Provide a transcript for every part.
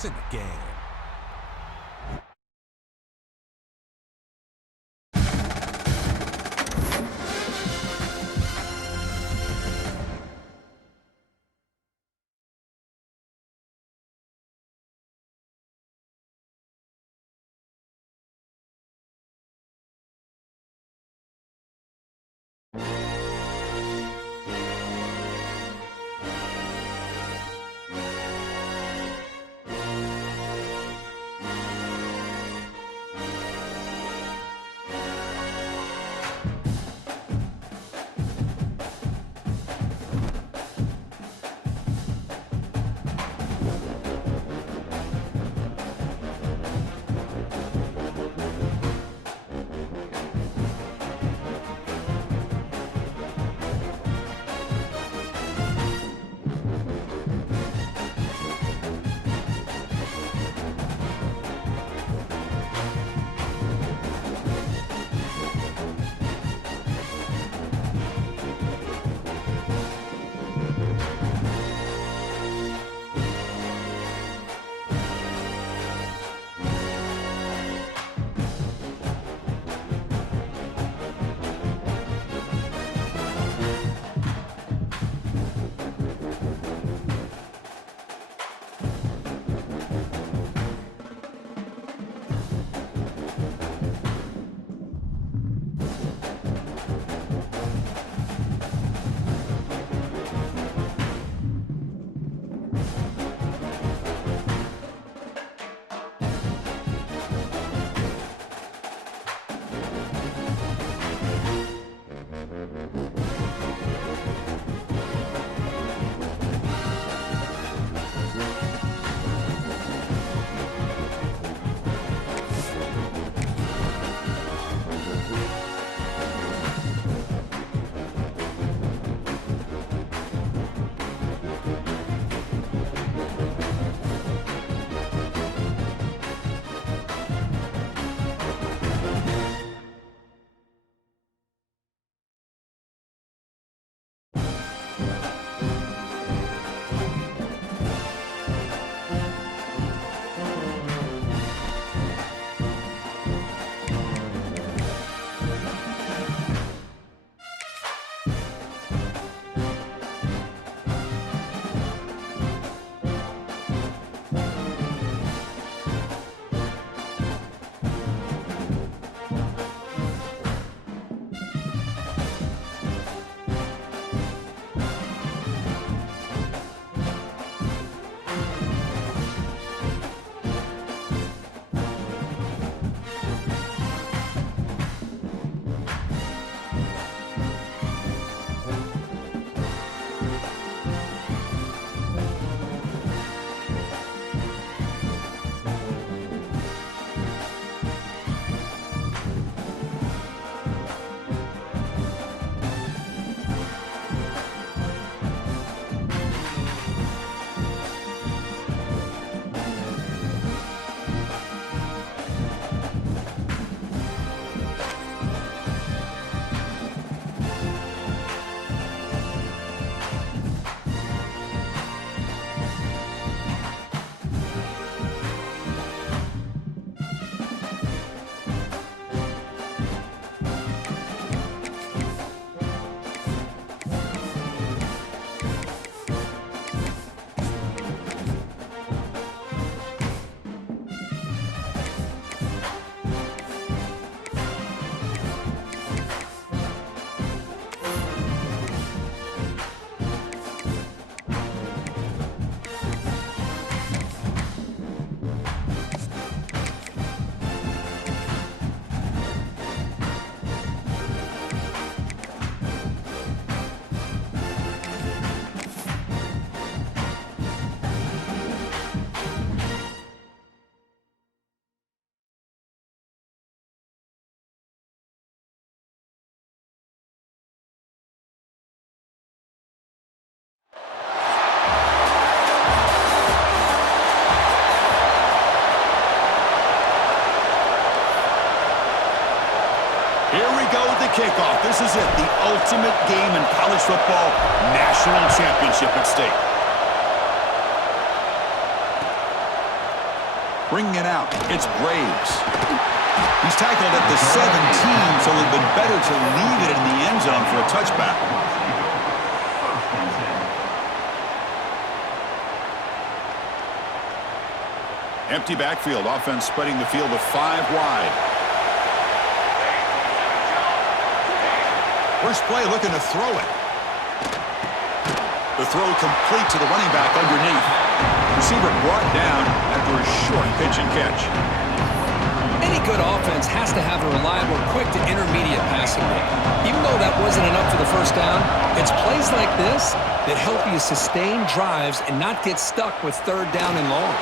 points in the game. Here we go with the kickoff. This is it, the ultimate game in college football, national championship at stake. Bringing it out, it's Braves. He's tackled at the 17, so it would have been better to leave it in the end zone for a touchback. Empty backfield, offense spreading the field with 5 wide. First play looking to throw it. The throw complete to the running back underneath. Receiver brought down after a short pitch and catch. Any good offense has to have a reliable, quick to intermediate passing game. Even though that wasn't enough for the first down, it's plays like this that help you sustain drives and not get stuck with 3rd down and long.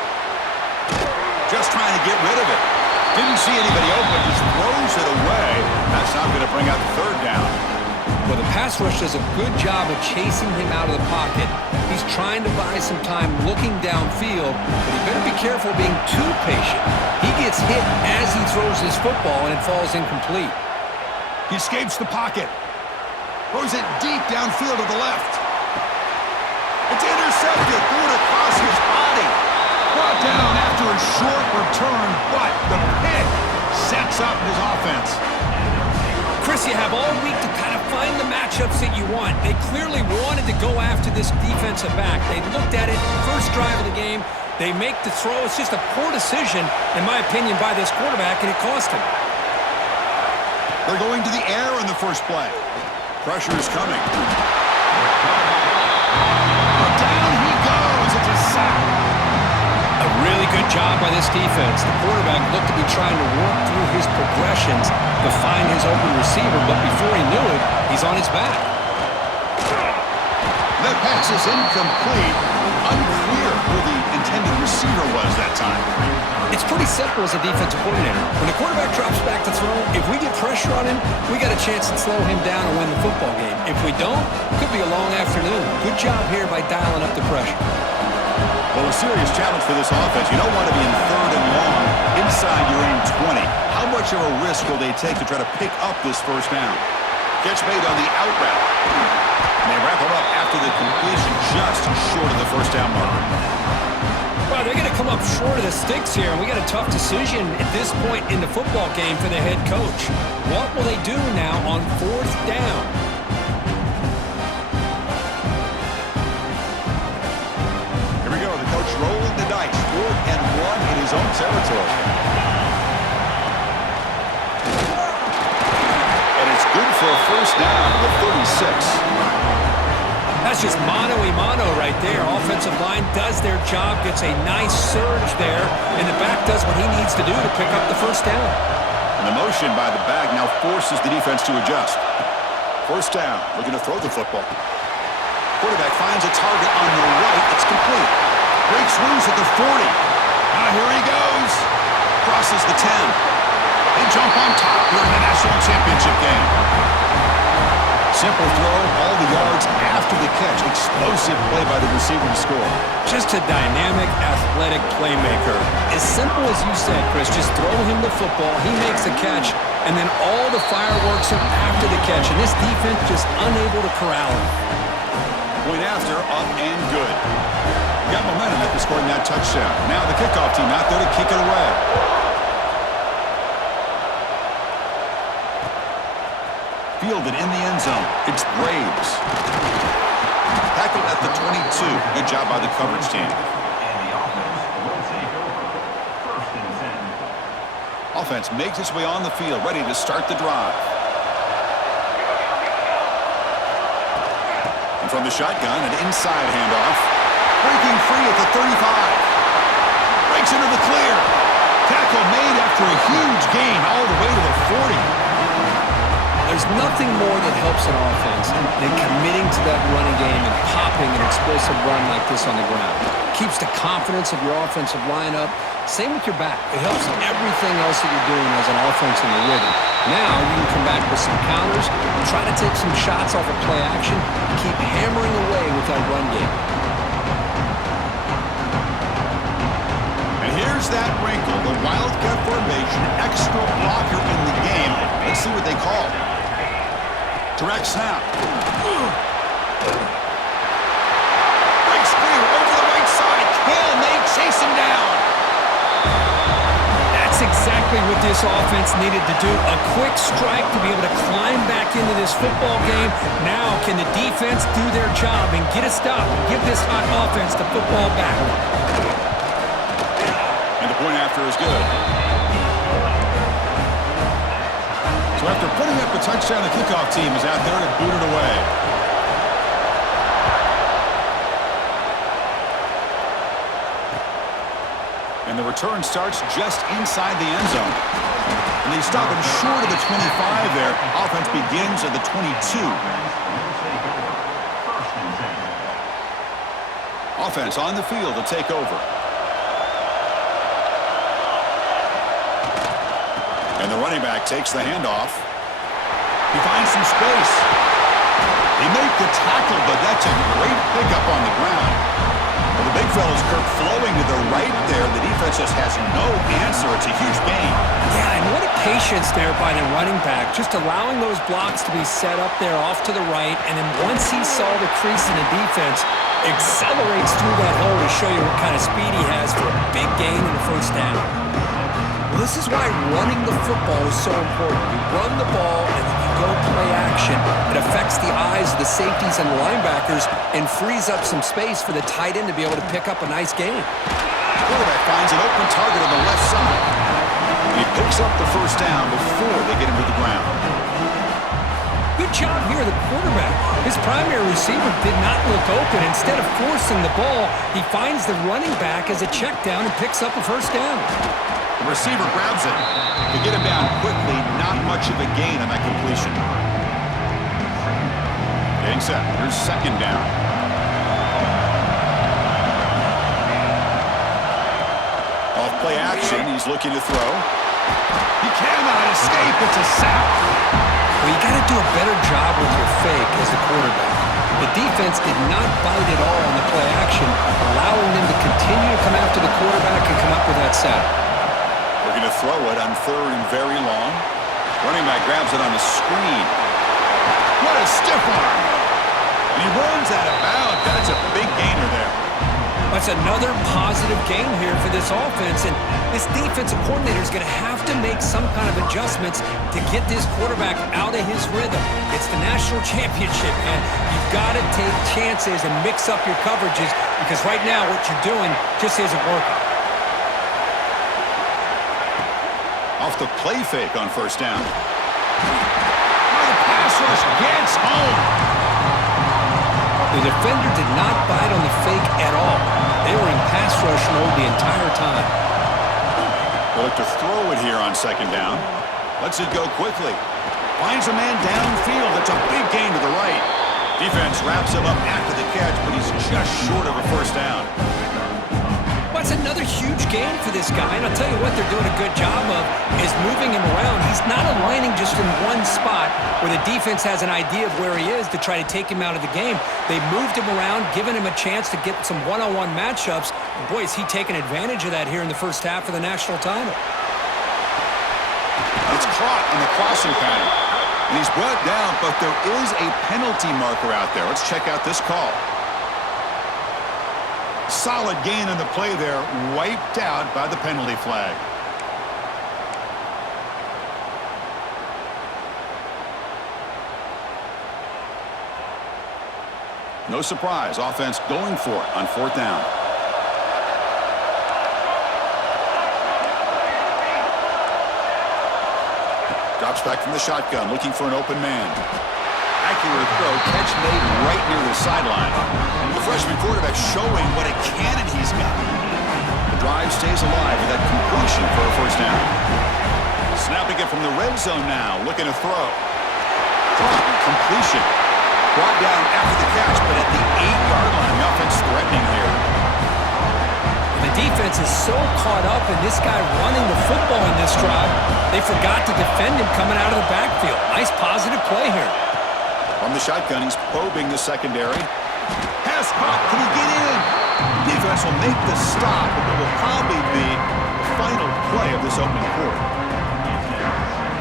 Just trying to get rid of it. Didn't see anybody open, just throws it away. That's not going to bring out 3rd down. Well, the pass rush does a good job of chasing him out of the pocket. He's trying to buy some time looking downfield, but he better be careful being too patient. He gets hit as he throws his football, and it falls incomplete. He escapes the pocket. Throws it deep downfield to the left. It's intercepted. Threw it across his body. Brought down after a short return, but the pick sets up his offense. Chris, you have all week to kind of find the matchups that you want. They clearly wanted to go after this defensive back. They looked at it first drive of the game. They make the throw. It's just a poor decision, in my opinion, by this quarterback, and it cost him. They're going to the air in the first play. Pressure is coming. Down he goes. It's a sack. A really good job by this defense. The quarterback looked to be trying to work through his progressions to find his open receiver, but before he knew it, he's on his back. That pass is incomplete. Unclear who the intended receiver was that time. It's pretty simple as a defensive coordinator. When the quarterback drops back to throw, if we get pressure on him, we got a chance to slow him down and win the football game. If we don't, it could be a long afternoon. Good job here by dialing up the pressure. Well, a serious challenge for this offense. You don't want to be in 3rd and long inside your own 20. How much of a risk will they take to try to pick up this first down? Catch made on the out route. And they wrap him up after the completion just short of the first down marker. Well, they're going to come up short of the sticks here, and we got a tough decision at this point in the football game for the head coach. What will they do now on 4th down? Rolling the dice, 4th and 1 in his own territory. And it's good for a first down at the 36. That's just mano-a-mano right there. Offensive line does their job, gets a nice surge there, and the back does what he needs to do to pick up the first down. And the motion by the back now forces the defense to adjust. First down, looking to throw the football. Quarterback finds a target on the right. It's complete. Breaks loose at the 40. Now here he goes. Crosses the 10. They jump on top here in the national championship game. Simple throw, all the yards after the catch. Explosive play by the receiver to score. Just a dynamic, athletic playmaker. As simple as you said, Chris, just throw him the football. He makes a catch, and then all the fireworks are after the catch. And this defense just unable to corral him. Point after, up and good. Got momentum after scoring that touchdown. Now the kickoff team out there to kick it away. Fielded in the end zone. It's Braves. Tackled at the 22. Good job by the coverage team. Offense makes its way on the field, ready to start the drive. And from the shotgun, an inside handoff. Breaking free at the 35. Breaks into the clear. Tackle made after a huge gain all the way to the 40. There's nothing more that helps an offense than committing to that running game and popping an explosive run like this on the ground. Keeps the confidence of your offensive lineup. Same with your back. It helps everything else that you're doing as an offense in the rhythm. Now you can come back with some counters, try to take some shots off of play action, and keep hammering away with that run game. Here's that wrinkle, the Wildcat formation, extra blocker in the game. Let's see what they call. Direct snap. Breaks clear over the right side. Can they chase him down? exactly what this offense needed to do. A quick strike to be able to climb back into this football game. Now, can the defense do their job and get a stop and give this hot offense the football back? And the point after is good. So after putting up a touchdown, the kickoff team is out there to boot it away. And the return starts just inside the end zone. And they stop him short of the 25 there. Offense begins at the 22. Offense on the field to take over. And the running back takes the handoff. He finds some space. They make the tackle, but that's a great pickup on the ground. Well, the big fella's Kirk flowing to the right there. The defense just has no answer. It's a huge gain. Yeah, and what a patience there by the running back. Just allowing those blocks to be set up there off to the right. And then once he saw the crease in the defense, accelerates through that hole to show you what kind of speed he has for a big gain in the first down. Well, this is why running the football is so important. You run the ball and then you go play action. It affects the eyes of the safeties and linebackers and frees up some space for the tight end to be able to pick up a nice gain. Quarterback finds an open target on the left side. He picks up the first down before they get him to the ground. Good job here, the quarterback. His primary receiver did not look open. Instead of forcing the ball, he finds the running back as a check down and picks up a first down. The receiver grabs it. To get him down quickly, not much of a gain on that completion. Getting set. Here's second down. Off play action. He's looking to throw. He cannot escape. It's a sack. Well, you got to do a better job with your fake as the quarterback. The defense did not bite at all on the play action, allowing them to continue to come after the quarterback and come up with that sack. We're going to throw it on third and very long. Running back grabs it on the screen. What a stiff arm. And he runs out of bounds. That's a big gainer there. That's another positive game here for this offense, and this defensive coordinator is going to have to make some kind of adjustments to get this quarterback out of his rhythm. It's the national championship, man. You've got to take chances and mix up your coverages because right now what you're doing just isn't working. Off the play fake on first down. Oh, the pass rush gets home. The defender did not bite on the fake at all. They were in pass rush mode the entire time. They look to throw it here on second down. Lets it go quickly. Finds a man downfield. It's a big gain to the right. Defense wraps him up after the catch, but he's just short of a first down. That's another huge game for this guy, and I'll tell you what they're doing a good job of is moving him around. He's not aligning just in one spot where the defense has an idea of where he is to try to take him out of the game. They moved him around, giving him a chance to get some one-on-one matchups. And boy, is he taking advantage of that here in the first half of the national title. It's caught on the crossing pattern. And he's brought down, but there is a penalty marker out there. Let's check out this call. Solid gain on the play there, wiped out by the penalty flag. No surprise, offense going for it on fourth down. Drops back from the shotgun, looking for an open man. Accurate throw, catch made right near the sideline. The freshman quarterback showing what a cannon he's got. The drive stays alive with that completion for a first down. Snapping it from the red zone now, looking to throw. Completion. Brought down after the catch, but at the 8-yard line, the offense threatening here. The defense is so caught up in this guy running the football in this drive, they forgot to defend him coming out of the backfield. Nice positive play here. From the shotgun, he's probing the secondary. Pass caught. Can he get in? Defense will make the stop, but it will probably be the final play of this opening quarter.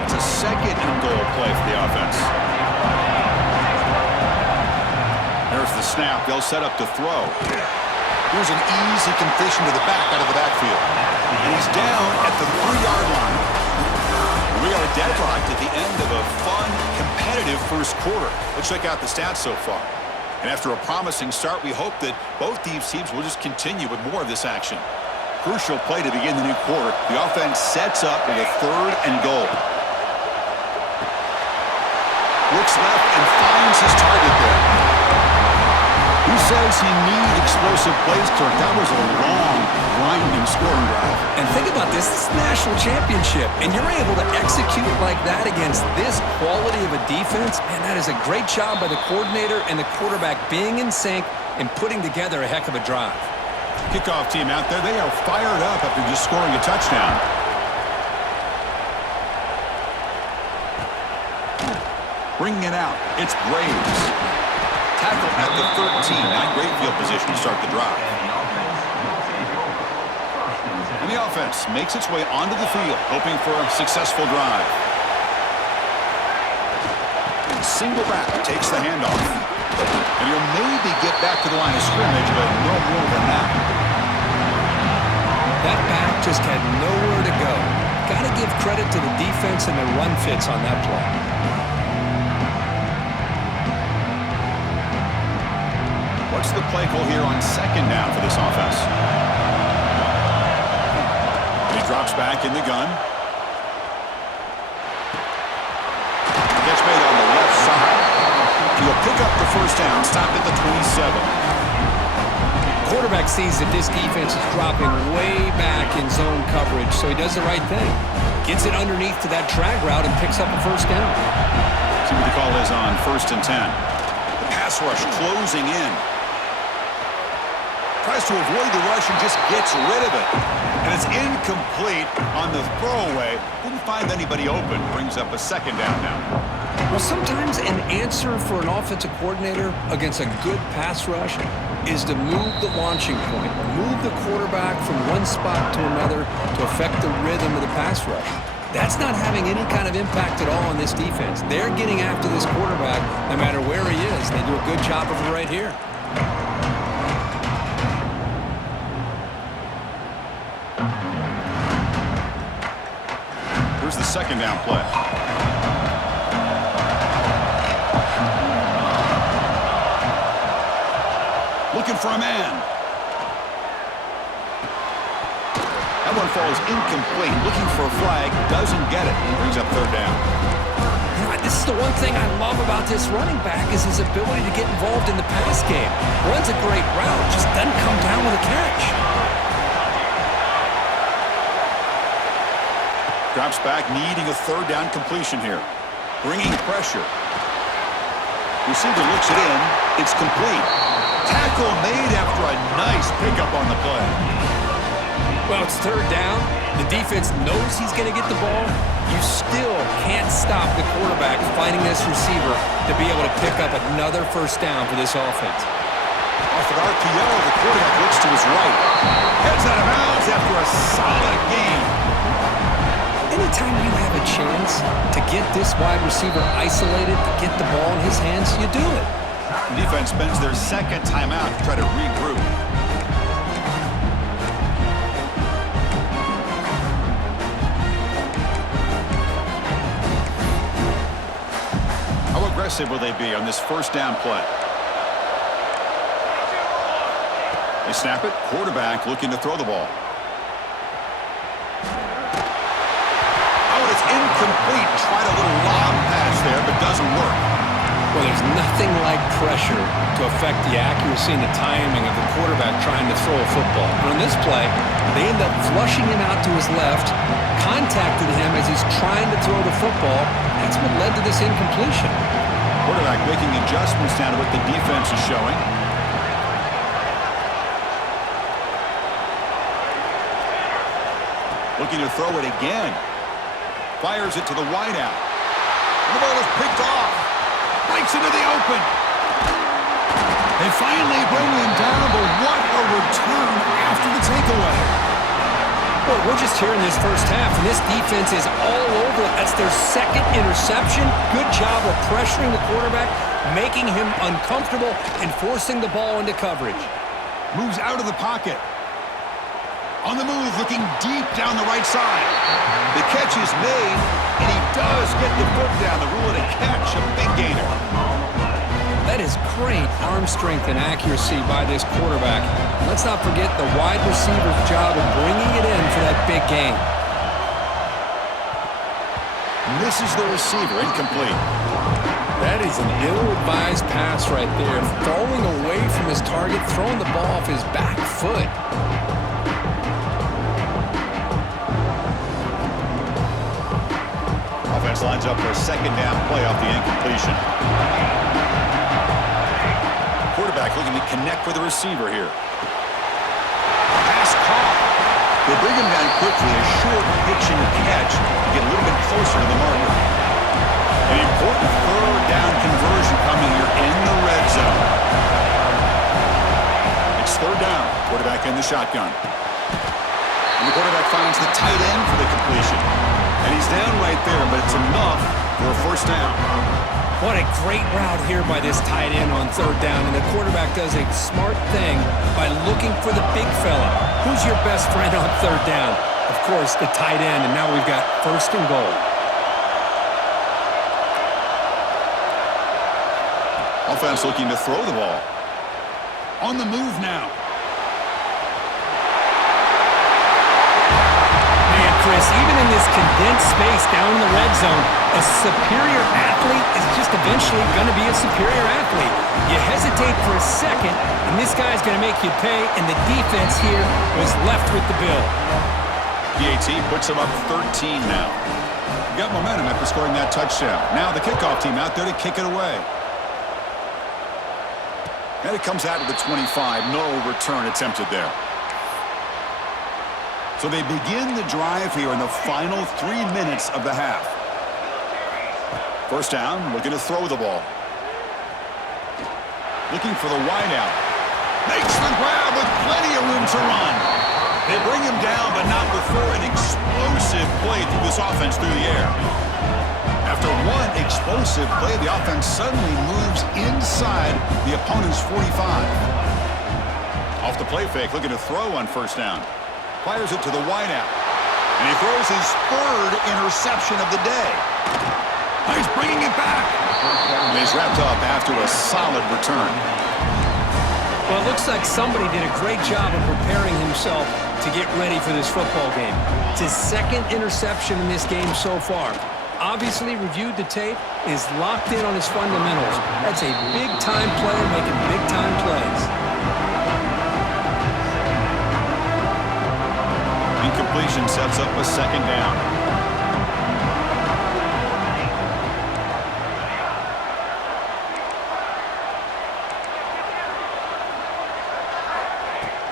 It's a second and goal play for the offense. There's the snap. They'll set up to throw. Here's an easy completion to the back out of the backfield. And he's down at the 3-yard line. deadlocked at the end of a fun, competitive first quarter. Let's check out the stats so far. And after a promising start, we hope that both these teams will just continue with more of this action. Crucial play to begin the new quarter. The offense sets up with a 3rd and goal. Looks left and finds his target there. Who says he needs explosive plays, Kirk? That was a long, grinding scoring drive. And think about this. This is the national championship, and you're able to execute like that against this quality of a defense. Man, that is a great job by the coordinator and the quarterback being in sync and putting together a heck of a drive. Kickoff team out there, they are fired up after just scoring a touchdown. Bringing it out, it's Braves. Tackle at the 13, not great field position to start the drive. And the offense makes its way onto the field, hoping for a successful drive. Single back takes the handoff. And he'll maybe get back to the line of scrimmage, but no more than that. That back just had nowhere to go. Got to give credit to the defense and the run fits on that play. What's the play call here on 2nd down for this offense? He drops back in the gun. Catch made on the left side. He will pick up the 1st down, stop at the 27. Quarterback sees that this defense is dropping way back in zone coverage, so he does the right thing. Gets it underneath to that drag route and picks up a 1st down. See what the call is on 1st and 10. The pass rush closing in. Tries to avoid the rush and just gets rid of it. And it's incomplete on the throwaway. Didn't find anybody open. Brings up a 2nd down now. Well, sometimes an answer for an offensive coordinator against a good pass rush is to move the launching point, move the quarterback from one spot to another to affect the rhythm of the pass rush. That's not having any kind of impact at all on this defense. They're getting after this quarterback no matter where he is. They do a good job of it right here. Here's the 2nd down play. Looking for a man. That one falls incomplete. Looking for a flag. Doesn't get it. Brings up 3rd down. This is the one thing I love about this running back is his ability to get involved in the pass game. Runs a great route, just doesn't come down with a catch. Drops back, needing a 3rd down completion here. Bringing pressure. Receiver looks it in. It's complete. Tackle made after a nice pickup on the play. Well, it's 3rd down. The defense knows he's going to get the ball. You still can't stop the quarterback finding this receiver to be able to pick up another 1st down for this offense. Off an RPO, the quarterback looks to his right. Heads out of bounds after a solid gain. Anytime you have a chance to get this wide receiver isolated, to get the ball in his hands, you do it. The defense spends their 2nd timeout to try to regroup. How aggressive will they be on this 1st down play? They snap it. Quarterback looking to throw the ball. Incomplete. Tried a little lob pass there, but doesn't work. Well, there's nothing like pressure to affect the accuracy and the timing of the quarterback trying to throw a football. But on this play, they end up flushing him out to his left, contacted him as he's trying to throw the football. That's what led to this incompletion. Quarterback making adjustments now to what the defense is showing. Looking to throw it again. Fires it to the wideout. The ball is picked off. Breaks into the open. They finally bring him down, but what a return after the takeaway. Well, we're just here in this 1st half, and this defense is all over it. That's their 2nd interception. Good job of pressuring the quarterback, making him uncomfortable, and forcing the ball into coverage. Moves out of the pocket. On the move, looking deep down the right side. The catch is made, and he does get the foot down. The rule of the catch, a big gainer. That is great arm strength and accuracy by this quarterback. Let's not forget the wide receiver's job of bringing it in for that big gain. Misses the receiver, incomplete. That is an ill-advised pass right there. Throwing away from his target, throwing the ball off his back foot. Offense lines up for a second down play off the incompletion. Quarterback looking to connect with the receiver here. Pass caught. They bring him down quickly. A short pitch and catch to get a little bit closer to the marker. An important third down conversion coming here in the red zone. It's third down. Quarterback in the shotgun. And the quarterback finds the tight end for the completion. And he's down right there, but it's enough for a first down. What a great route here by this tight end on third down, and the quarterback does a smart thing by looking for the big fella. Who's your best friend on third down? Of course, the tight end, and now we've got first and goal. Offense looking to throw the ball. On the move now. Man, Chris, even in this condensed space down in the red zone, a superior athlete is just eventually going to be a superior athlete. You hesitate for a second, and this guy's going to make you pay, and the defense here was left with the bill. PAT puts him up 13 now. Got momentum after scoring that touchdown. Now the kickoff team out there to kick it away. And it comes out to the 25. No return attempted there. So they begin the drive here in the final 3 minutes of the half. First down, looking to throw the ball. Looking for the wideout. Makes the grab with plenty of room to run. They bring him down, but not before an explosive play through this offense through the air. After one explosive play, the offense suddenly moves inside the opponent's 45. Off the play fake, looking to throw on first down. Fires it to the wideout. And he throws his third interception of the day. He's bringing it back. And he's wrapped up after a solid return. Well, it looks like somebody did a great job of preparing himself to get ready for this football game. It's his second interception in this game so far. Obviously reviewed the tape, is locked in on his fundamentals. That's a big-time player making big-time plays. Incompletion sets up a second down.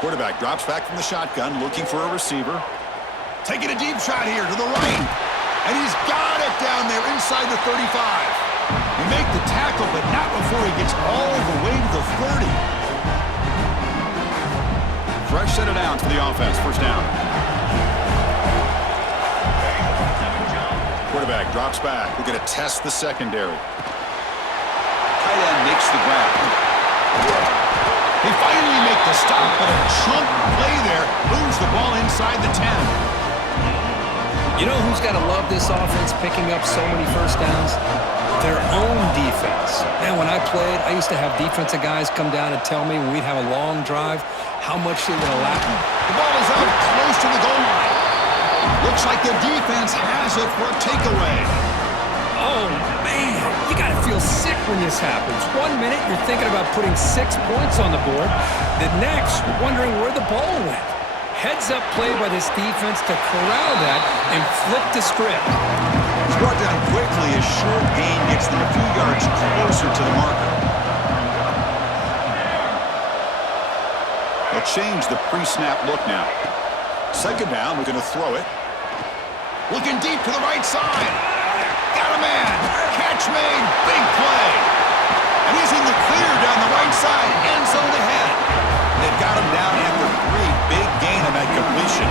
Quarterback drops back from the shotgun, looking for a receiver. Taking a deep shot here to the right. And he's got it down there inside the 35. He make the tackle, but not before he gets all the way to the 30. Fresh set of downs for the offense. First down. Quarterback drops back. We're going to test the secondary. Tight end makes the grab. They finally make the stop, but a chunk play there moves the ball inside the 10. You know who's got to love this offense picking up so many first downs? Their own defense. Man, when I played, I used to have defensive guys come down and tell me when we'd have a long drive how much they would allow. The ball is out close to the goal line. Looks like the defense has it for a takeaway. Oh, man, you got to feel sick when this happens. 1 minute, you're thinking about putting 6 points on the board. The next, you're wondering where the ball went. Heads-up play by this defense to corral that and flip the script. It's brought down quickly as short gain gets them a few yards closer to the marker. They'll change the pre-snap look now. Second down, we're going to throw it. Looking deep to the right side. Got a man. Catch made. Big play. And he's in the clear down the right side. End zone ahead. They've got him down after 3. Big gain on that completion.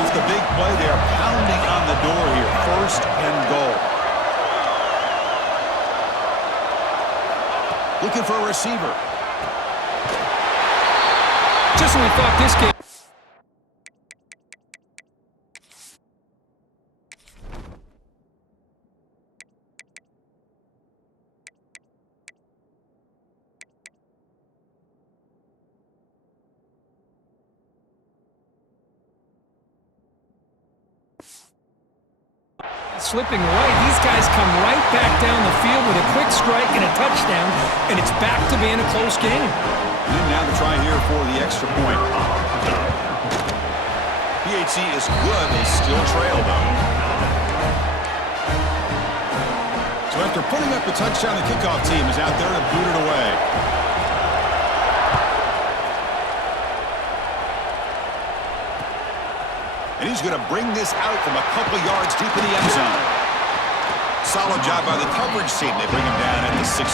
Off the big play, they are pounding on the door here. First and goal. Looking for a receiver. Just when we thought this game... slipping right. These guys come right back down the field with a quick strike and a touchdown, and it's back to being a close game. And now the try here for the extra point. PHC is good. They still trail, though. So after putting up the touchdown, the kickoff team is out there to boot it away. And he's going to bring this out from a couple yards deep in the end zone. Solid job by the coverage team. They bring him down at the 16.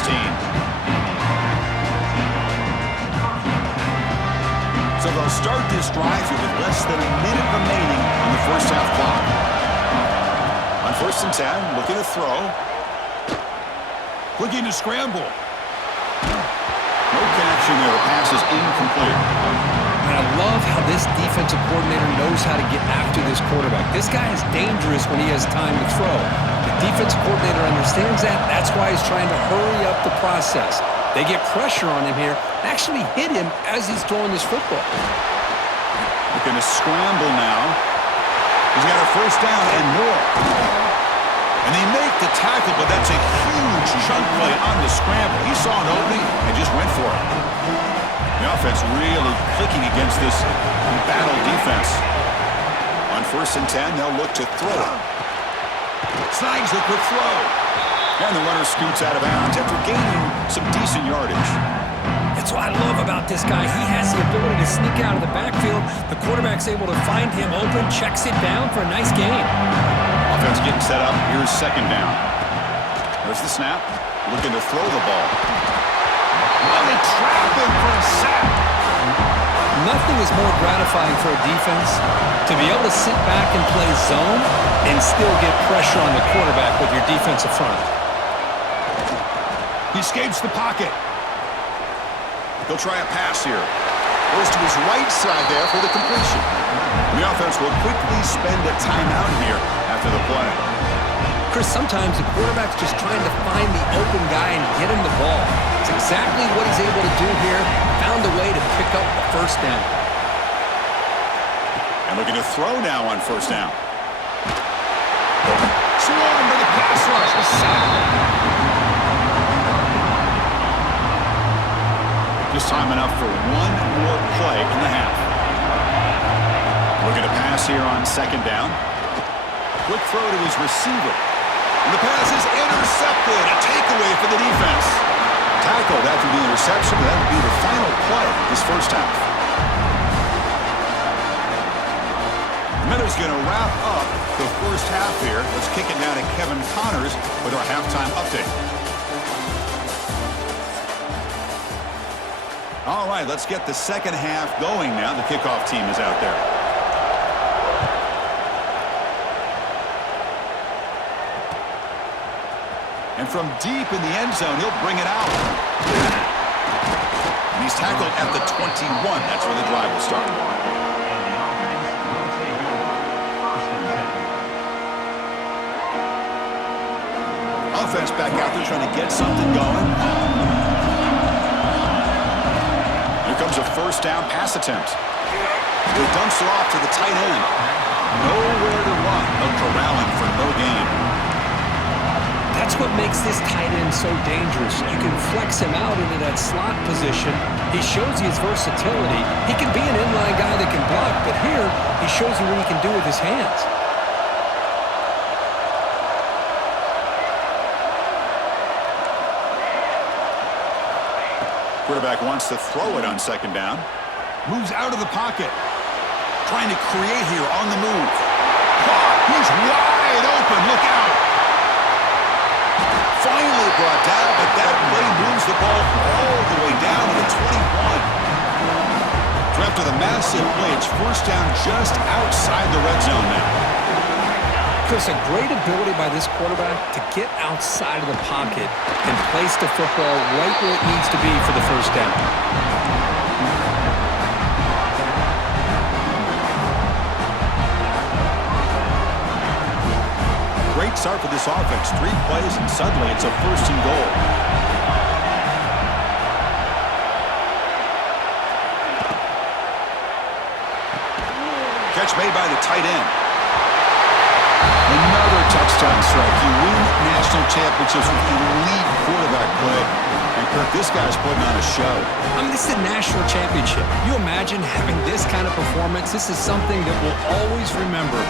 So they'll start this drive here with less than a minute remaining on the first half clock. On 1st and 10, looking to throw. Looking to scramble. No connection there. The pass is incomplete. And I love how this defensive coordinator knows how to get after this quarterback. This guy is dangerous when he has time to throw. The defensive coordinator understands that. That's why he's trying to hurry up the process. They get pressure on him here, actually hit him as he's throwing this football. Looking to scramble now. He's got a first down and more. And they make the tackle, but that's a huge chunk play on the scramble. He saw an opening and just went for it. The offense really clicking against this battle defense. On 1st and 10, they'll look to throw it. Snags the quick throw. And the runner scoots out of bounds after gaining some decent yardage. That's what I love about this guy. He has the ability to sneak out of the backfield. The quarterback's able to find him open, checks it down for a nice gain. Offense getting set up. Here's 2nd down. There's the snap. Looking to throw the ball. Well, they trap him for a sack. Nothing is more gratifying for a defense to be able to sit back and play zone and still get pressure on the quarterback with your defensive front. He escapes the pocket. He'll try a pass here. Goes to his right side there for the completion. The offense will quickly spend a timeout here after the play. Chris, sometimes the quarterback's just trying to find the open guy and get him the ball. It's exactly what he's able to do here. Found a way to pick up the first down. And looking to throw now on 1st down. Swarm to the pass rush. A sack. Just time enough for one more play in the half. Looking to pass here on 2nd down. Quick throw to his receiver. And the pass is intercepted. A takeaway for the defense. Tackled after the interception. That would be the final play of this first half. Miller's going to wrap up the first half here. Let's kick it now to Kevin Connors with our halftime update. All right, let's get the second half going now. The kickoff team is out there. And from deep in the end zone, he'll bring it out. And he's tackled at the 21. That's where the drive will start. Offense back out there trying to get something going. Here comes a first down pass attempt. He dumps it off to the tight end. Nowhere to run. No corralling for no gain. That's what makes this tight end so dangerous. You can flex him out into that slot position. He shows you his versatility. He can be an inline guy that can block, but here he shows you what he can do with his hands. Quarterback wants to throw it on 2nd down. Moves out of the pocket. Trying to create here on the move. He's wide open. Look out. Finally brought down, but that play moves the ball all the way down to the 21. So after the massive play, it's first down just outside the red zone now. Chris, a great ability by this quarterback to get outside of the pocket and place the football right where it needs to be for the first down. Great start for this offense. 3 plays, and suddenly it's a 1st and goal. Catch made by the tight end. Another touchdown first down strike. You win national championships with elite quarterback play. And, Kirk, this guy's putting on a show. I mean, this is a national championship. You imagine having this kind of performance? This is something that we'll always remember.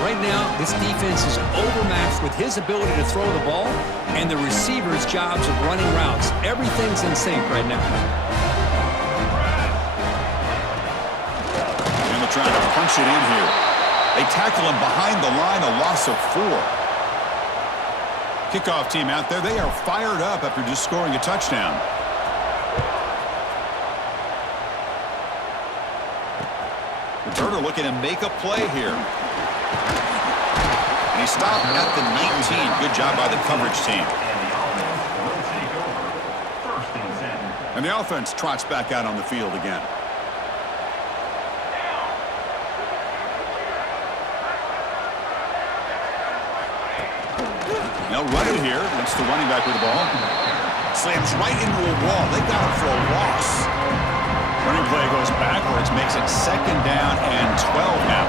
Right now, this defense is overmatched with his ability to throw the ball and the receivers' jobs of running routes. Everything's in sync right now. And they're trying to punch it in here. They tackle him behind the line, a loss of 4. Kickoff team out there, they are fired up after just scoring a touchdown. Returner looking to make a play here. And he stopped at the 19. Good job by the coverage team. And the offense trots back out on the field again. They'll run it here. That's the running back with the ball. Slams right into a wall. They got it for a loss. Running play goes backwards, makes it 2nd down and 12 now.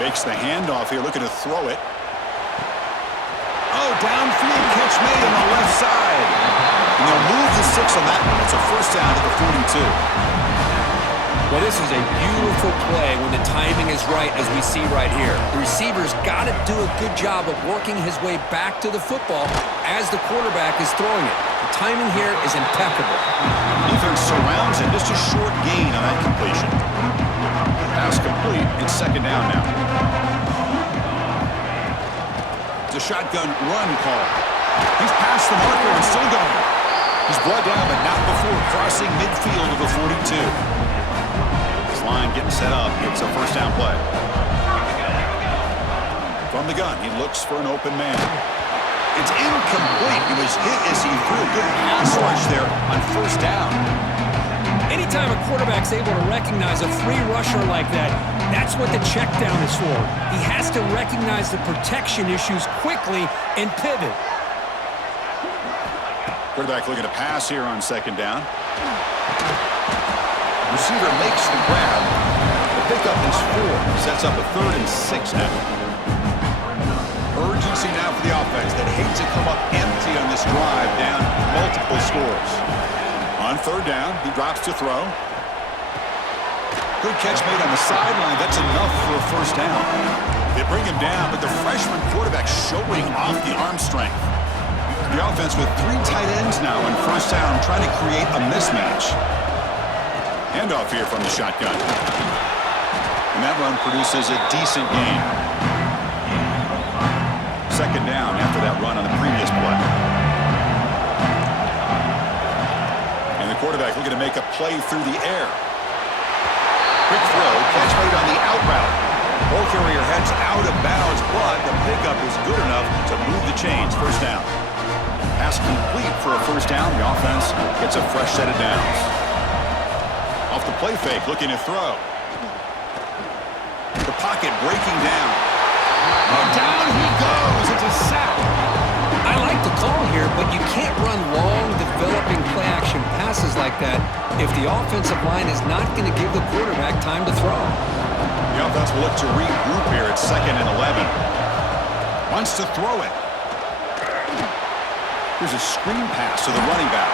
Fakes the handoff here, looking to throw it. Oh, downfield catch made on the left side. And they'll move the 6 on that one. It's a first down to the 42. Well, this is a beautiful play when the timing is right, as we see right here. The receiver's got to do a good job of working his way back to the football as the quarterback is throwing it. The timing here is impeccable. Defense surrounds him. Just a short gain on that completion. Pass complete. It's 2nd down now. It's a shotgun run call. He's past the marker and still going. He's brought down, but not before crossing midfield of the 42. Line getting set up. It's a first down play. From the gun, he looks for an open man. It's incomplete. He was hit as he threw a good pass rush there on first down. Anytime a quarterback's able to recognize a free rusher like that, that's what the check down is for. He has to recognize the protection issues quickly and pivot. Quarterback looking to pass here on 2nd down. Receiver makes the grab. The pickup is 4. Sets up a 3rd and 6 now. Urgency now for the offense that hates to come up empty on this drive, down multiple scores. On 3rd down, he drops to throw. Good catch made on the sideline. That's enough for a first down. They bring him down, but the freshman quarterback showing off the arm strength. The offense with 3 tight ends now on first down, trying to create a mismatch. Handoff here from the shotgun. And that run produces a decent gain. 2nd down after that run on the previous play. And the quarterback looking to make a play through the air. Quick throw, catch made on the out route. Ball carrier heads out of bounds, but the pickup is good enough to move the chains. First down. Pass complete for a first down. The offense gets a fresh set of downs. Off the play fake, looking to throw. The pocket breaking down. And down he goes. It's a sack. I like the call here, but you can't run long, developing play-action passes like that if the offensive line is not going to give the quarterback time to throw. The offense will look to regroup here at 2nd and 11. Wants to throw it. Here's a screen pass to the running back.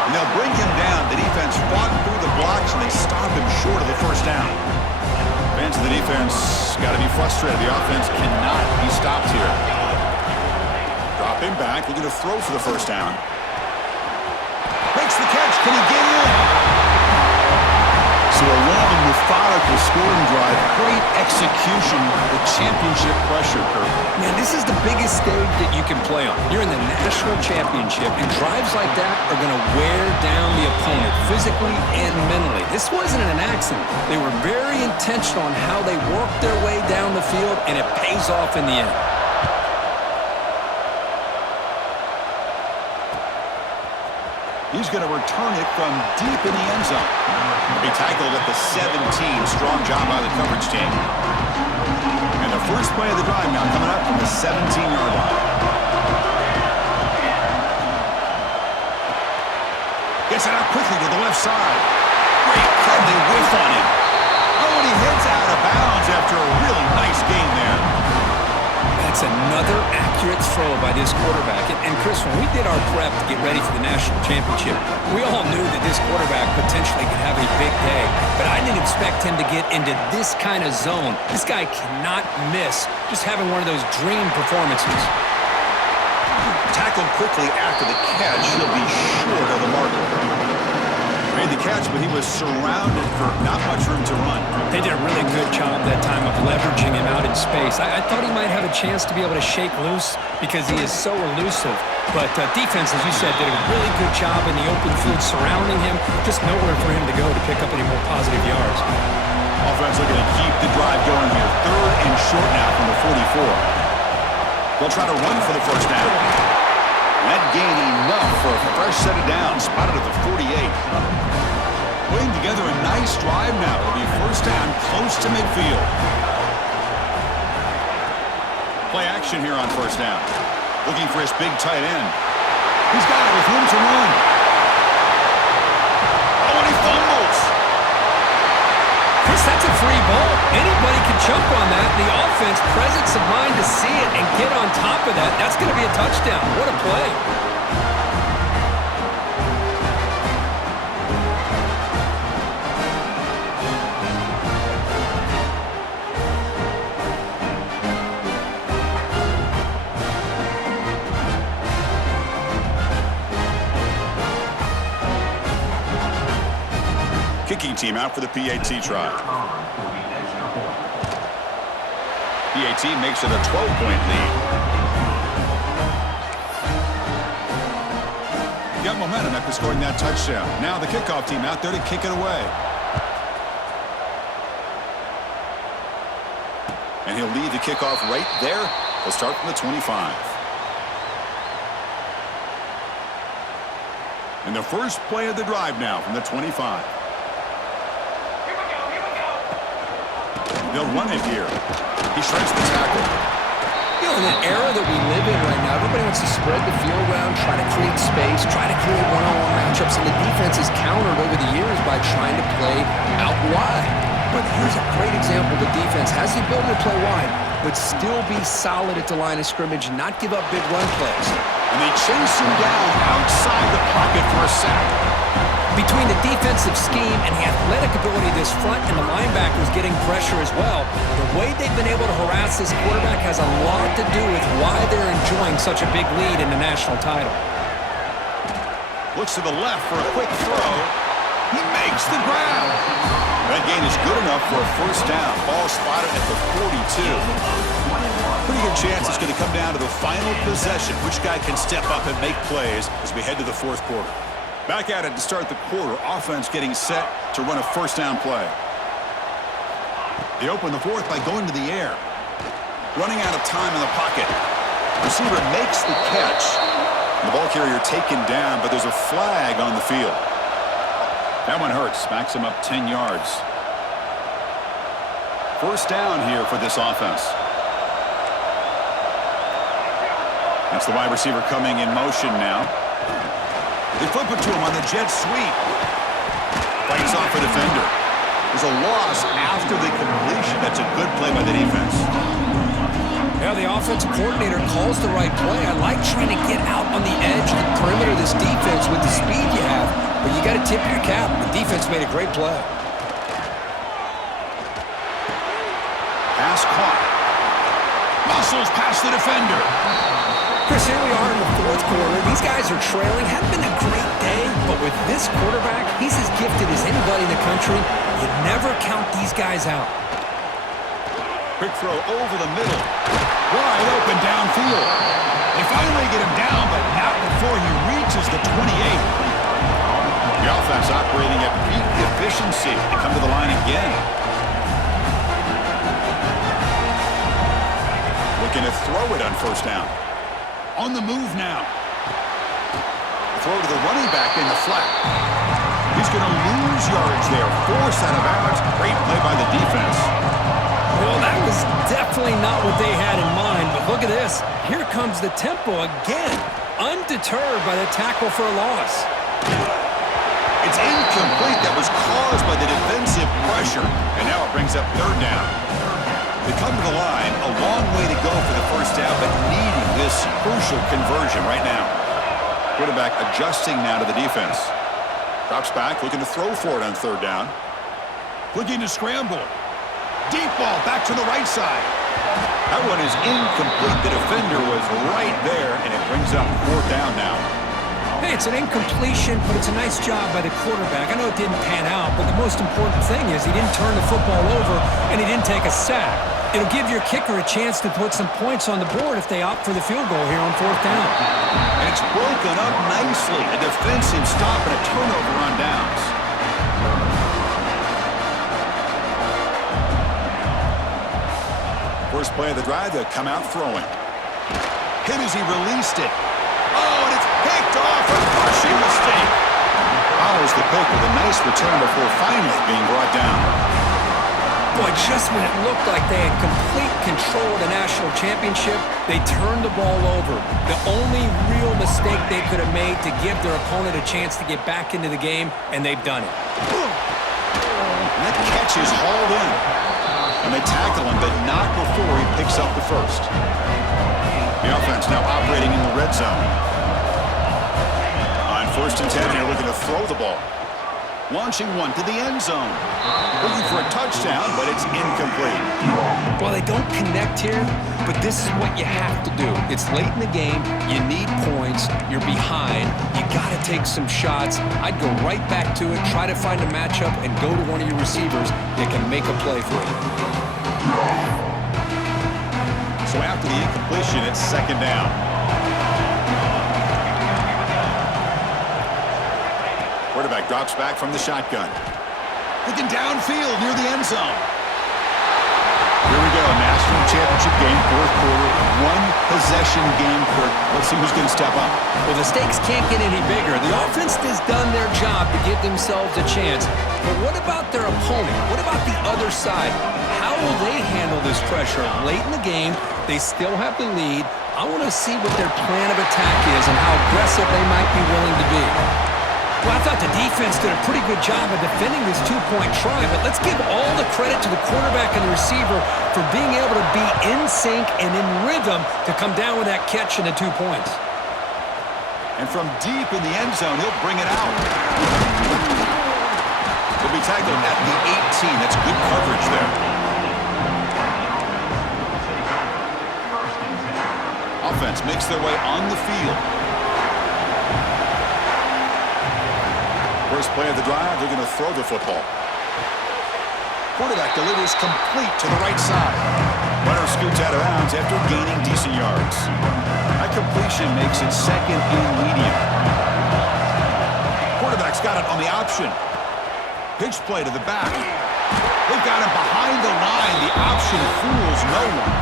And they'll bring him down. The defense fought through the blocks, and they stop him short of the first down. Fans of the defense got to be frustrated. The offense cannot be stopped here. Drop him back, looking to throw for the first down. Makes the catch. Can he get in? So a long, methodical scoring drive. Great execution with championship pressure, Kirk. Man, this is the biggest stage that you can play on. You're in the national championship, and drives like that are going to wear down the opponent physically and mentally. This wasn't an accident. They were very intentional on how they worked their way down the field, and it pays off in the end. He's going to return it from deep in the end zone. He tackled at the 17. Strong job by the coverage team. And the first play of the drive now coming up from the 17-yard line. Gets it out quickly to the left side. Great cut. They whiff on him. Oh, and he heads out of bounds. downs after a really nice gain there. That's another accurate throw by this quarterback. And Chris, when we did our prep to get ready for the national championship, we all knew that this quarterback potentially could have a big day. But I didn't expect him to get into this kind of zone. This guy cannot miss just having one of those dream performances. Tackled quickly after the catch. He'll be short of the marker. Made the catch, but he was surrounded for not much room to run. They did a really good job that time of leveraging him out in space. I thought he might have a chance to be able to shake loose because he is so elusive. But defense, as you said, did a really good job in the open field surrounding him. Just nowhere for him to go to pick up any more positive yards. Offense looking to keep the drive going here. 3rd and short now from the 44. They'll try to run for the first down. That gain enough for a fresh set of downs. Spotted at the 48. Putting together a nice drive now. It'll be first down close to midfield. Play action here on first down. Looking for his big tight end. He's got it with room to run. Oh, and he fumbles. Chris, that's a free ball. Anybody can jump on that. The offense, presence of mind to see it and get on top of that. That's going to be a touchdown. What a play. Kicking team out for the PAT try. PAT makes it a 12-point lead. Got momentum after scoring that touchdown. Now the kickoff team out there to kick it away. And he'll lead the kickoff right there. He'll start from the 25. And the first play of the drive now from the 25. They'll run it here. He shrinks the tackle. You know, in the era that we live in right now, everybody wants to spread the field around, try to create space, try to create one-on-one matchups, and the defense is countered over the years by trying to play out wide. But here's a great example. The defense has the ability to play wide, but still be solid at the line of scrimmage, not give up big run plays. And they chase him down outside the pocket for a sack. Between the defensive scheme and the athletic ability of this front and the linebackers getting pressure as well, the way they've been able to harass this quarterback has a lot to do with why they're enjoying such a big lead in the national title. Looks to the left for a quick throw. He makes the grab. That gain is good enough for a first down. Ball spotted at the 42. Pretty good chance it's going to come down to the final possession. Which guy can step up and make plays as we head to the fourth quarter. Back at it to start the quarter. Offense getting set to run a first down play. They open the fourth by going to the air. Running out of time in the pocket. Receiver makes the catch. The ball carrier taken down, but there's a flag on the field. That one hurts. Backs him up 10 yards. First down here for this offense. That's the wide receiver coming in motion now. They flip it to him on the jet sweep. Fights off a defender. There's a loss after the completion. That's a good play by the defense. Yeah, the offensive coordinator calls the right play. I like trying to get out on the edge of the perimeter of this defense with the speed you have, but you got to tip your cap. The defense made a great play. Pass caught. Muscles past the defender. Chris, here we are in the fourth quarter. These guys are trailing. Hadn't been a great day, but with this quarterback, he's as gifted as anybody in the country. You never count these guys out. Quick throw over the middle. Wide open downfield. They finally get him down, but not before he reaches the 28. The offense operating at peak efficiency. They come to the line again. Looking to throw it on first down. On the move now. Throw to the running back in the flat. He's going to lose yards there. Forced out of bounds. Great play by the defense. Well, that was definitely not what they had in mind, but look at this. Here comes the tempo again. Undeterred by the tackle for a loss. It's incomplete. That was caused by the defensive pressure. And now it brings up third down. They come to the line, a long way to go for the first down, but needing this crucial conversion right now. Quarterback adjusting now to the defense. Drops back, looking to throw for it on third down. Looking to scramble. Deep ball back to the right side. That one is incomplete. The defender was right there, and it brings up fourth down now. Hey, it's an incompletion, but it's a nice job by the quarterback. I know it didn't pan out, but the most important thing is he didn't turn the football over, and he didn't take a sack. It'll give your kicker a chance to put some points on the board if they opt for the field goal here on fourth down. And it's broken up nicely. A defensive stop and a turnover on downs. First play of the drive, they'll come out throwing. Hit as he released it. Oh, and it's picked off. A crushing mistake. Follows the pick with a nice return before finally being brought down. Boy, just when it looked like they had complete control of the national championship, they turned the ball over. The only real mistake they could have made to give their opponent a chance to get back into the game, and they've done it. And that catch is hauled in. And they tackle him, but not before he picks up the first. The offense now operating in the red zone. On 1st and 10, they're looking to throw the ball. Launching one to the end zone. Looking for a touchdown, but it's incomplete. Well, they don't connect here, but this is what you have to do. It's late in the game. You need points. You're behind. You got to take some shots. I'd go right back to it, try to find a matchup, and go to one of your receivers that can make a play for you. So after the incompletion, it's second down. Quarterback drops back from the shotgun. Looking downfield near the end zone. Here we go, national championship game, fourth quarter, one possession game. Let's see who's going to step up. Well, the stakes can't get any bigger. The offense has done their job to give themselves a chance. But what about their opponent? What about the other side? How will they handle this pressure? Late in the game, they still have the lead. I want to see what their plan of attack is and how aggressive they might be willing to be. Well, I thought the defense did a pretty good job of defending this two-point try, but let's give all the credit to the quarterback and the receiver for being able to be in sync and in rhythm to come down with that catch and the 2 points. And from deep in the end zone, he'll bring it out. He'll be tackled at the 18. That's good coverage there. Offense makes their way on the field. First play of the drive, they're going to throw the football. Quarterback delivers complete to the right side. Runner scoots out of bounds after gaining decent yards. That completion makes it second and medium. Quarterback's got it on the option. Pitch play to the back. They've got him behind the line. The option fools no one.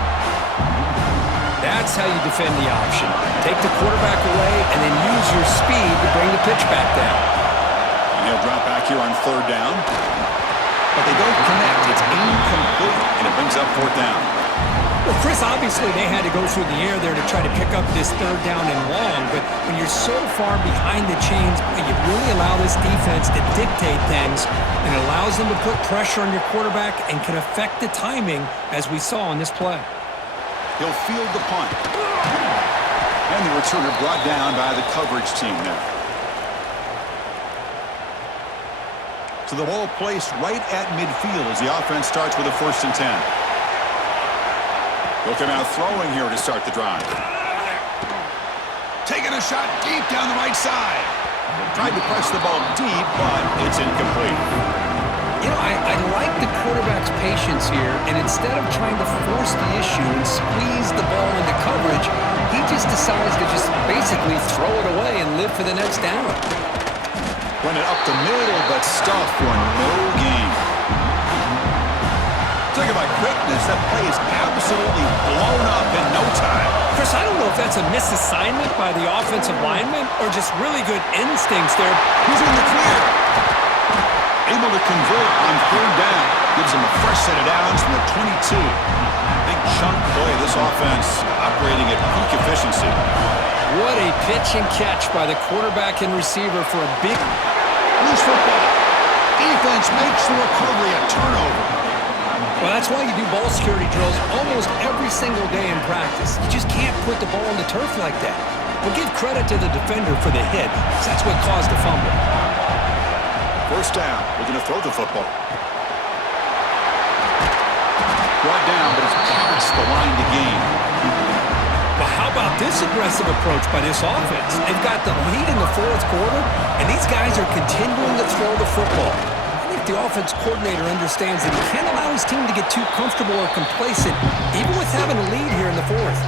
That's how you defend the option. Take the quarterback away and then use your speed to bring the pitch back down. He'll drop back here on third down. But they don't connect. It's incomplete, and it brings up fourth down. Well, Chris, obviously they had to go through the air there to try to pick up this third down and long, but when you're so far behind the chains, you really allow this defense to dictate things, and it allows them to put pressure on your quarterback and can affect the timing, as we saw on this play. He'll field the punt. And the returner brought down by the coverage team there. So the ball placed right at midfield as the offense starts with a 1st and 10. They'll come out throwing here to start the drive. Taking a shot deep down the right side. Tried to press the ball deep, but it's incomplete. You know, I like the quarterback's patience here, and instead of trying to force the issue and squeeze the ball into coverage, he just decides to just basically throw it away and live for the next down. Run it up the middle, but stuff for no gain. Talk about quickness. That play is absolutely blown up in no time. Chris, I don't know if that's a misassignment by the offensive lineman or just really good instincts there. He's in the clear. Able to convert on third down. Gives him a fresh set of downs from the 22. Big chunk play of this offense operating at peak efficiency. What a pitch and catch by the quarterback and receiver for a big... Loose football. Defense makes the recovery a turnover. Well, that's why you do ball security drills almost every single day in practice. You just can't put the ball on the turf like that. But give credit to the defender for the hit, because that's what caused the fumble. First down. We're going to throw the football. Brought down, but it's past the line to gain. Well, how about this aggressive approach by this offense? They've got the lead in the fourth quarter, and these guys are continuing to throw the football. I think the offense coordinator understands that he can't allow his team to get too comfortable or complacent, even with having a lead here in the fourth.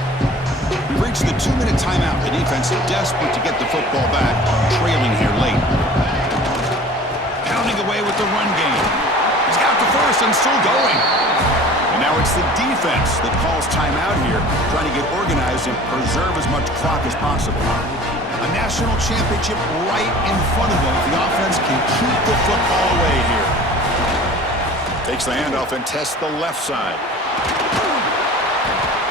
We've reached the 2-minute timeout. The defense desperate to get the football back, trailing here late. Pounding away with the run game. He's got the first and still going. And now it's the defense that calls timeout here, trying to get organized and preserve as much clock as possible. A national championship right in front of them. The offense can keep the football away here. Takes the handoff and tests the left side.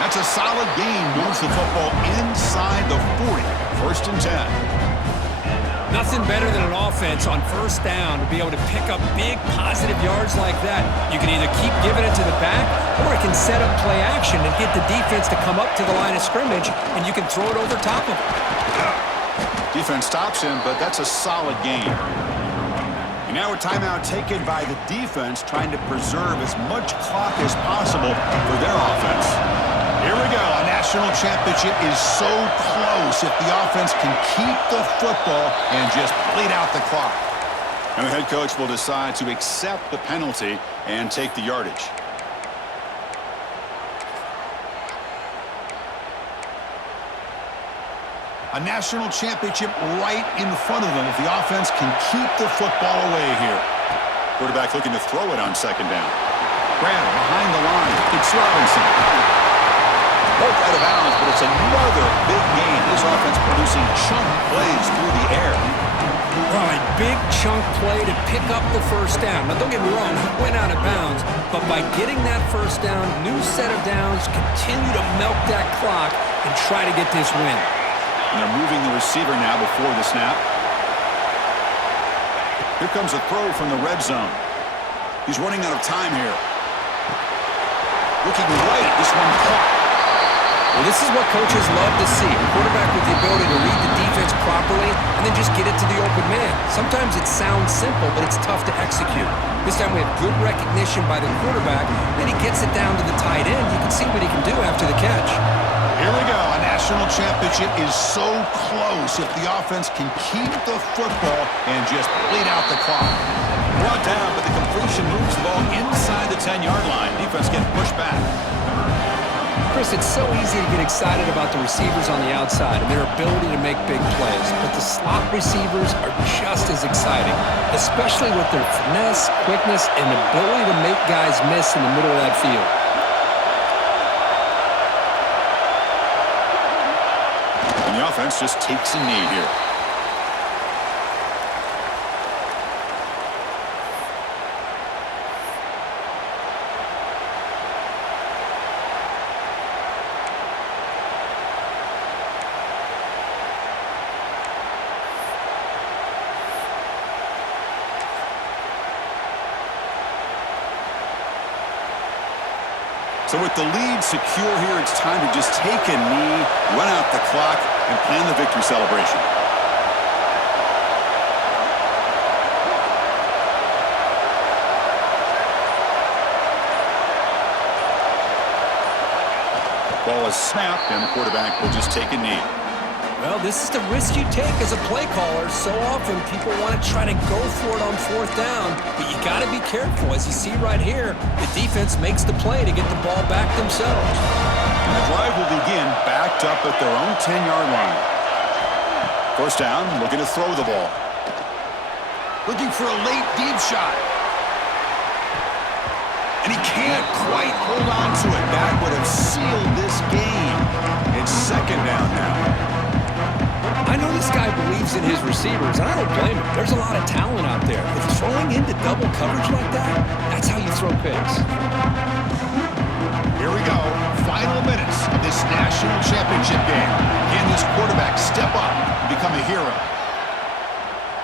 That's a solid gain. Moves the football inside the 40. First and 10. Nothing better than an offense on first down to be able to pick up big positive yards like that. You can either keep giving it to the back, or it can set up play action and get the defense to come up to the line of scrimmage, and you can throw it over top of them. Defense stops him, but that's a solid gain. And now a timeout taken by the defense, trying to preserve as much clock as possible for their offense. Here we go. A national championship is so close if the offense can keep the football and just bleed out the clock. And the head coach will decide to accept the penalty and take the yardage. A national championship right in front of them if the offense can keep the football away here. Quarterback looking to throw it on second down. Grab behind the line. It's Robinson. Both out of bounds, but it's another big gain. This offense producing chunk plays through the air. Right, big chunk play to pick up the first down. Now, don't get me wrong, he went out of bounds, but by getting that first down, new set of downs, continue to milk that clock and try to get this win. And they're moving the receiver now before the snap. Here comes a throw from the red zone. He's running out of time here. Looking right, this one caught. Well, this is what coaches love to see. A quarterback with the ability to read the defense properly and then just get it to the open man. Sometimes it sounds simple, but it's tough to execute. This time we have good recognition by the quarterback, and he gets it down to the tight end. You can see what he can do after the catch. Here we go. A national championship is so close if the offense can keep the football and just bleed out the clock. Brought down, but the completion moves the ball inside the 10-yard line. Defense getting pushed back. Chris, it's so easy to get excited about the receivers on the outside and their ability to make big plays, but the slot receivers are just as exciting, especially with their finesse, quickness, and ability to make guys miss in the middle of that field. And the offense just takes a knee here. So with the lead secure here, it's time to just take a knee, run out the clock, and plan the victory celebration. Ball is snapped, and the quarterback will just take a knee. Well, this is the risk you take as a play caller. So often people want to try to go for it on fourth down, but you got to be careful. As you see right here, the defense makes the play to get the ball back themselves. And the drive will begin backed up at their own 10-yard line. First down, looking to throw the ball. Looking for a late deep shot. And he can't quite hold on to it. That would have sealed this game. It's second down now. I know this guy believes in his receivers, and I don't blame him. There's a lot of talent out there. But throwing into double coverage like that, that's how you throw picks. Here we go. Final minutes of this national championship game. Can this quarterback step up and become a hero?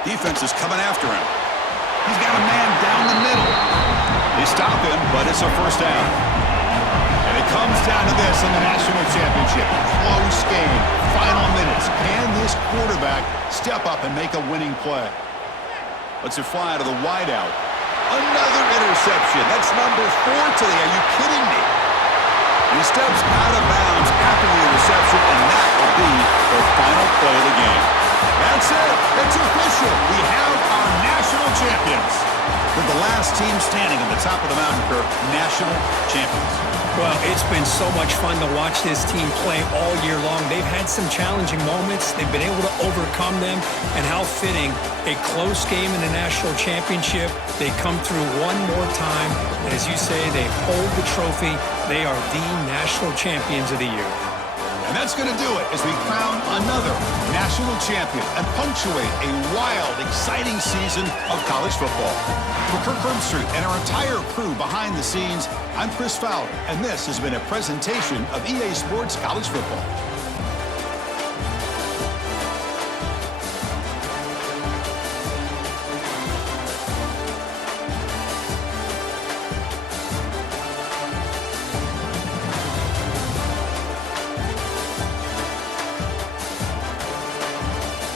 Defense is coming after him. He's got a man down the middle. They stop him, but it's a first down. And it comes down to this in the national championship. Close game, final minutes. Can this quarterback step up and make a winning play? Let's it fly to the wideout. Another interception. That's number 4 today. Are you kidding me? He steps out of bounds after the interception, and that will be the final play of the game. That's it. It's official. We have our national champions. They're the last team standing at the top of the mountain curve, national champions. Well, it's been so much fun to watch this team play all year long. They've had some challenging moments. They've been able to overcome them. And how fitting, a close game in the national championship. They come through one more time. And as you say, they hold the trophy. They are the national champions of the year. And that's going to do it as we crown another national champion and punctuate a wild, exciting season of college football. For Kirk Herbstreit and our entire crew behind the scenes, I'm Chris Fowler, and this has been a presentation of EA Sports College Football.